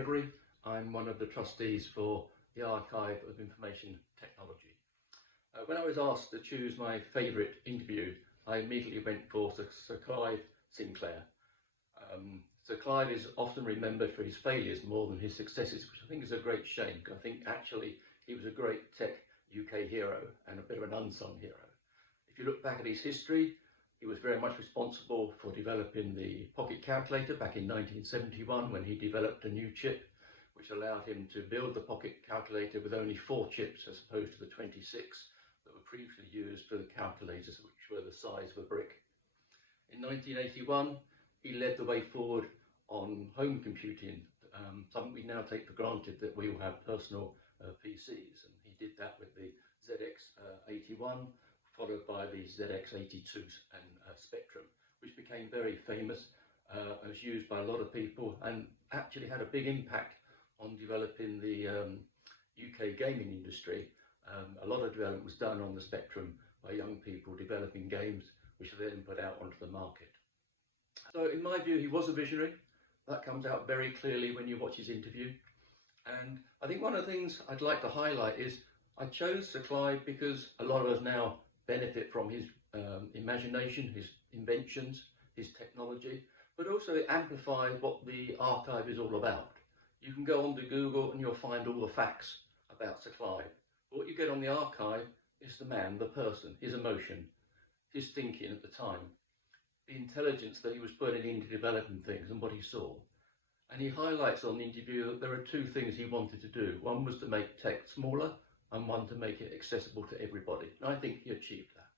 Gregory. I'm one of the trustees for the Archive of Information Technology. When I was asked to choose my favourite interview, I immediately went for Sir Clive Sinclair. Sir Clive is often remembered for his failures more than his successes, which I think is a great shame, because I think actually he was a great tech UK hero and a bit of an unsung hero. If you look back at his history, he was very much responsible for developing the pocket calculator back in 1971, when he developed a new chip which allowed him to build the pocket calculator with only 4 chips as opposed to the 26 that were previously used for the calculators, which were the size of a brick. In 1981, he led the way forward on home computing, something we now take for granted, that we all have personal PCs, and he did that with the ZX81, followed by the ZX82s and Spectrum, which became very famous, was used by a lot of people, and actually had a big impact on developing the UK gaming industry. A lot of development was done on the Spectrum by young people developing games which are then put out onto the market. So in my view, he was a visionary. That comes out very clearly when you watch his interview. And I think one of the things I'd like to highlight is I chose Sir Clive because a lot of us now benefit from his imagination, his inventions, his technology, but also it amplified what the archive is all about. You can go onto Google and you'll find all the facts about Sir Clive. But what you get on the archive is the man, the person, his emotion, his thinking at the time, the intelligence that he was putting into developing things and what he saw. And he highlights on the interview that there are 2 things he wanted to do. One was to make tech smaller, and one to make it accessible to everybody. And I think he achieved that.